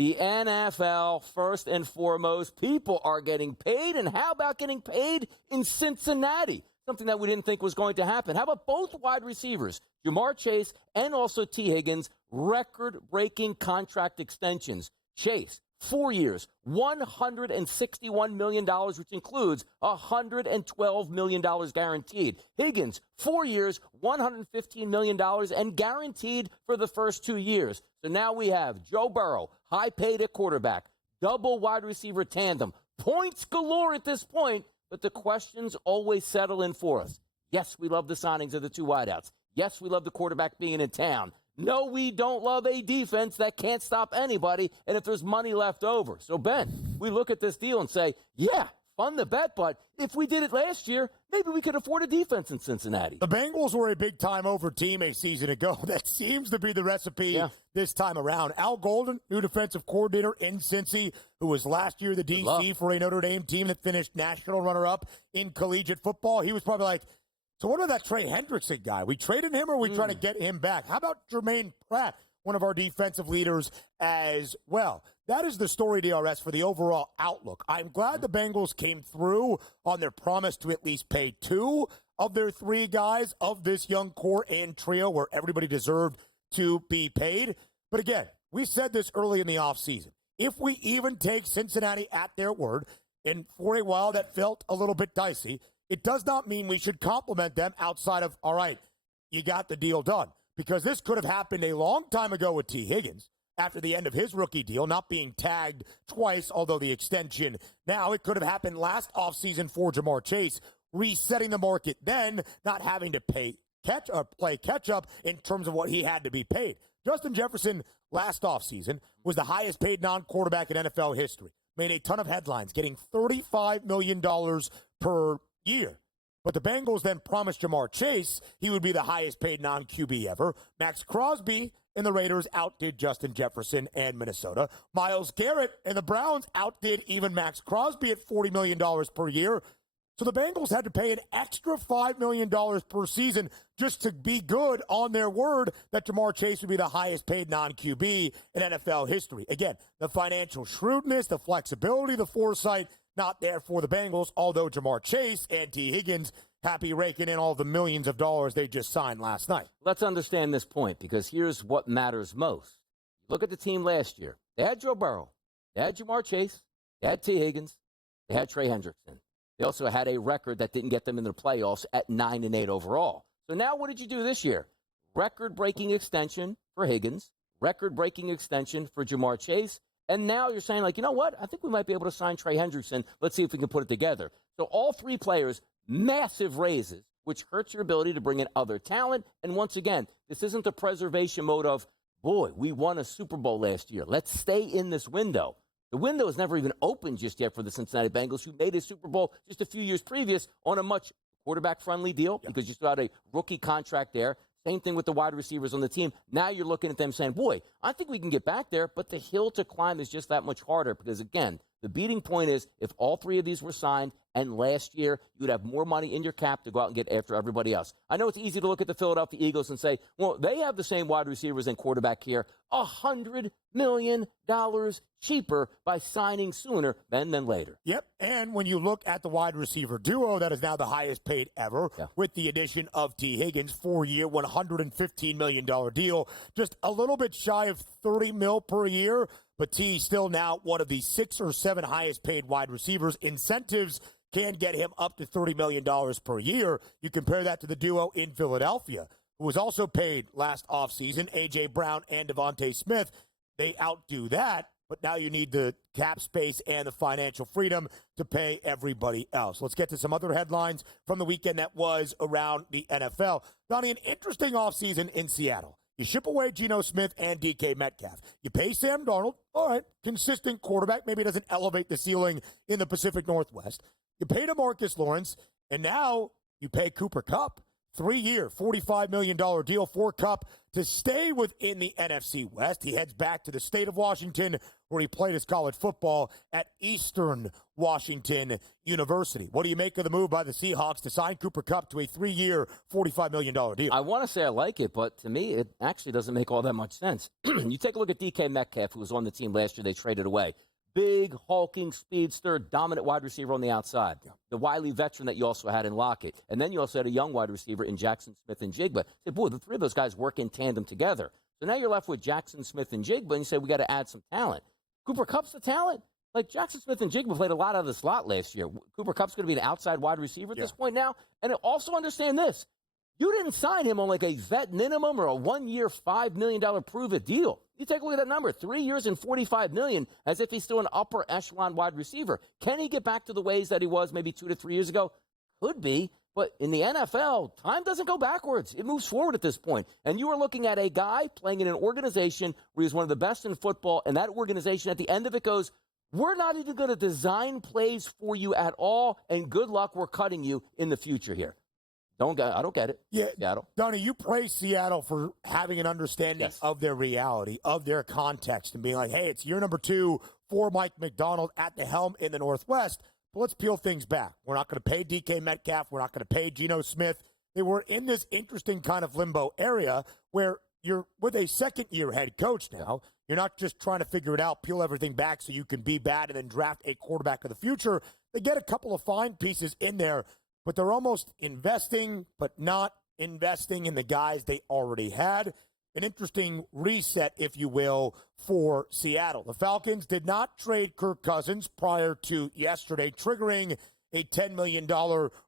The NFL, first and foremost, people are getting paid. And how about getting paid in Cincinnati? Something that we didn't think was going to happen. How about both wide receivers, MarrChase and also T. Higgins, record-breaking contract extensions? Chase, 4 years, $161 million, which includes $112 million guaranteed. Higgins, 4 years, $115 million, and guaranteed for the first 2 years. So now we have Joe Burrow, high paid at quarterback, double wide receiver tandem, points galore at this point, but the questions always settle in for us. Yes, we love the signings of the two wideouts. Yes, we love the quarterback being in town. No, we don't love a defense that can't stop anybody, and if there's money left over. So, Ben, we look at this deal and say, yeah, fun the bet, but if we did it last year, maybe we could afford a defense in Cincinnati. The Bengals were a big-time over team a season ago. That seems to be the recipe this time around. Al Golden, new defensive coordinator in Cincy, who was last year the DC for a Notre Dame team that finished national runner-up in collegiate football. He was probably like, so what about that Trey Hendrickson guy? We traded him or are we trying to get him back? How about Jermaine Pratt, one of our defensive leaders as well? That is the story, DRS, for the overall outlook. I'm glad the Bengals came through on their promise to at least pay 2 of their 3 guys of this young core and trio where everybody deserved to be paid. But again, we said this early in the offseason. If we even take Cincinnati at their word, and for a while that felt a little bit dicey, it does not mean we should compliment them outside of, all right, you got the deal done. Because this could have happened a long time ago with T. Higgins after the end of his rookie deal, not being tagged twice, although the extension now. It could have happened last offseason for MarrChase, resetting the market then, not having to play catch up in terms of what he had to be paid. Justin Jefferson last offseason was the highest paid non-quarterback in NFL history. Made a ton of headlines, getting $35 million per year. But the Bengals then promised MarrChase he would be the highest paid non-QB ever. Max Crosby and the Raiders outdid Justin Jefferson and Minnesota. Myles Garrett and the Browns outdid even Max Crosby at $40 million per year. So the Bengals had to pay an extra $5 million per season just to be good on their word that MarrChase would be the highest paid non-QB in NFL history. Again, the financial shrewdness, the flexibility, the foresight, not there for the Bengals, although MarrChase and T. Higgins happy raking in all the millions of dollars they just signed last night. Let's understand this point, because here's what matters most. Look at the team last year. They had Joe Burrow. They had MarrChase. They had T. Higgins. They had Trey Hendrickson. They also had a record that didn't get them in the playoffs at 9-8 overall. So now what did you do this year? Record-breaking extension for Higgins. Record-breaking extension for MarrChase. And now you're saying, like, you know what? I think we might be able to sign Trey Hendrickson. Let's see if we can put it together. So all 3 players, massive raises, which hurts your ability to bring in other talent. And once again, this isn't the preservation mode of, boy, we won a Super Bowl last year. Let's stay in this window. The window has never even opened just yet for the Cincinnati Bengals, who made a Super Bowl just a few years previous on a much quarterback-friendly deal because you still had a rookie contract there. Same thing with the wide receivers on the team. Now you're looking at them saying, boy, I think we can get back there, but the hill to climb is just that much harder because, again, the beating point is if all 3 of these were signed and last year you would have more money in your cap to go out and get after everybody else. I know it's easy to look at the Philadelphia Eagles and say, well, they have the same wide receivers and quarterback here, $100 million cheaper by signing sooner than later. Yep, and when you look at the wide receiver duo, that is now the highest paid ever with the addition of T. Higgins, 4-year, $115 million deal, just a little bit shy of $30 million per year, but T still now one of the 6 or 7 highest paid wide receivers. Incentives can get him up to $30 million per year. You compare that to the duo in Philadelphia, who was also paid last offseason, A.J. Brown and Devontae Smith. They outdo that, but now you need the cap space and the financial freedom to pay everybody else. Let's get to some other headlines from the weekend that was around the NFL. Donnie, an interesting offseason in Seattle. You ship away Geno Smith and DK Metcalf. You pay Sam Darnold, all right, consistent quarterback. Maybe it doesn't elevate the ceiling in the Pacific Northwest. You pay DeMarcus Lawrence, and now you pay Cooper Kupp. 3-year, $45 million deal for Kupp to stay within the NFC West. He heads back to the state of Washington, where he played his college football at Eastern Washington University. What do you make of the move by the Seahawks to sign Cooper Kupp to a 3-year, $45 million deal? I want to say I like it, but to me, it actually doesn't make all that much sense. You take a look at DK Metcalf, who was on the team last year. They traded away. Big, hulking, speedster, dominant wide receiver on the outside. The wily veteran that you also had in Lockett. And then you also had a young wide receiver in Jackson Smith and Jigba. Say, boy, the three of those guys work in tandem together. So now you're left with Jackson Smith and Jigba, and you say, we got to add some talent. Cooper Kupp's the talent. Like, Jackson Smith and Jigba played a lot out of the slot last year. Cooper Kupp's going to be an outside wide receiver at this point now. And also understand this. You didn't sign him on like a vet minimum or a 1-year, $5 million prove-it deal. You take a look at that number, 3 years and $45 million, as if he's still an upper echelon wide receiver. Can he get back to the ways that he was maybe 2 to 3 years ago? Could be, but in the NFL, time doesn't go backwards. It moves forward at this point. And you are looking at a guy playing in an organization where he's one of the best in football, and that organization at the end of it goes, we're not even going to design plays for you at all, and good luck, we're cutting you in the future here. I don't get it. Yeah, Seattle. Donnie, you praise Seattle for having an understanding of their reality, of their context, and being like, hey, it's year number 2 for Mike Macdonald at the helm in the Northwest. But let's peel things back. We're not going to pay DK Metcalf. We're not going to pay Geno Smith. They were in this interesting kind of limbo area where you're with a second-year head coach now. You're not just trying to figure it out, peel everything back so you can be bad and then draft a quarterback of the future. They get a couple of fine pieces in there, but they're almost investing, but not investing in the guys they already had. An interesting reset, if you will, for Seattle. The Falcons did not trade Kirk Cousins prior to yesterday, triggering a $10 million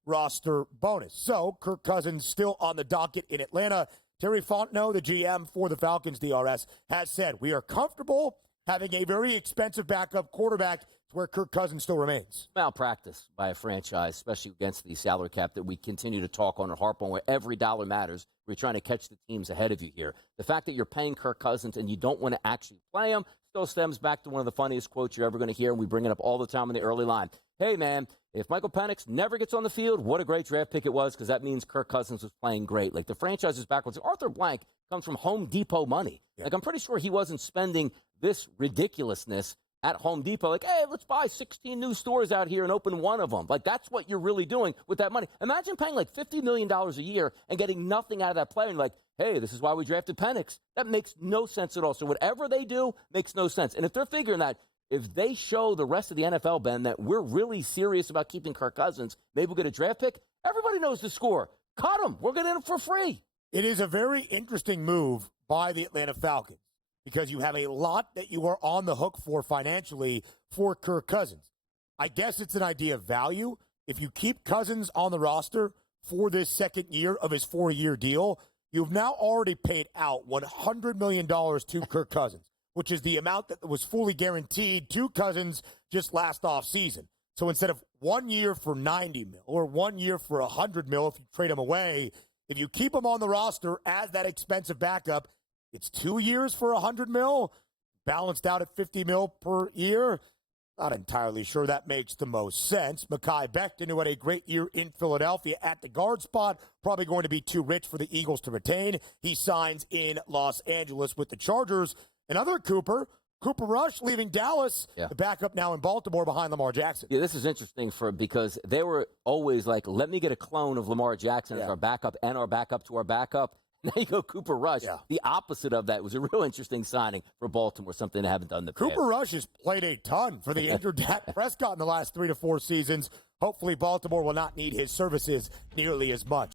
roster bonus. So Kirk Cousins still on the docket in Atlanta. Terry Fontenot, the GM for the Falcons DRS, has said, we are comfortable having a very expensive backup quarterback where Kirk Cousins still remains. Malpractice by a franchise, especially against the salary cap that we continue to talk on and harp on, where every dollar matters. We're trying to catch the teams ahead of you here. The fact that you're paying Kirk Cousins and you don't want to actually play him still stems back to one of the funniest quotes you're ever going to hear, and we bring it up all the time in the early line. Hey, man, if Michael Penix never gets on the field, what a great draft pick it was, because that means Kirk Cousins was playing great. Like, the franchise is backwards. Arthur Blank comes from Home Depot money. Yeah. Like, I'm pretty sure he wasn't spending this ridiculousness at Home Depot, like, hey, let's buy 16 new stores out here and open one of them. Like, that's what you're really doing with that money. Imagine paying like $50 million a year and getting nothing out of that player. And like, hey, this is why we drafted Penix. That makes no sense at all. So whatever they do makes no sense. And if they're figuring that, if they show the rest of the NFL, Ben, that we're really serious about keeping Kirk Cousins, maybe we'll get a draft pick, everybody knows the score. Cut him. We're getting him for free. It is a very interesting move by the Atlanta Falcons, because you have a lot that you are on the hook for financially for Kirk Cousins. I guess it's an idea of value. If you keep Cousins on the roster for this second year of his 4-year deal, you've now already paid out $100 million to Kirk Cousins, which is the amount that was fully guaranteed to Cousins just last offseason. So instead of 1 year for $90 million or 1 year for $100 million, if you trade him away, if you keep him on the roster as that expensive backup, it's 2 years for $100 million, balanced out at $50 million per year. Not entirely sure that makes the most sense. Mekhi Becton, who had a great year in Philadelphia at the guard spot, probably going to be too rich for the Eagles to retain. He signs in Los Angeles with the Chargers. Another Cooper Rush leaving Dallas, the backup now in Baltimore behind Lamar Jackson. Yeah, this is interesting because they were always like, let me get a clone of Lamar Jackson as our backup and our backup to our backup. Now you go Cooper Rush. Yeah. The opposite of that was a real interesting signing for Baltimore, something they haven't done in the past. Cooper Rush has played a ton for the injured Dak Prescott in the last 3 to 4 seasons. Hopefully Baltimore will not need his services nearly as much.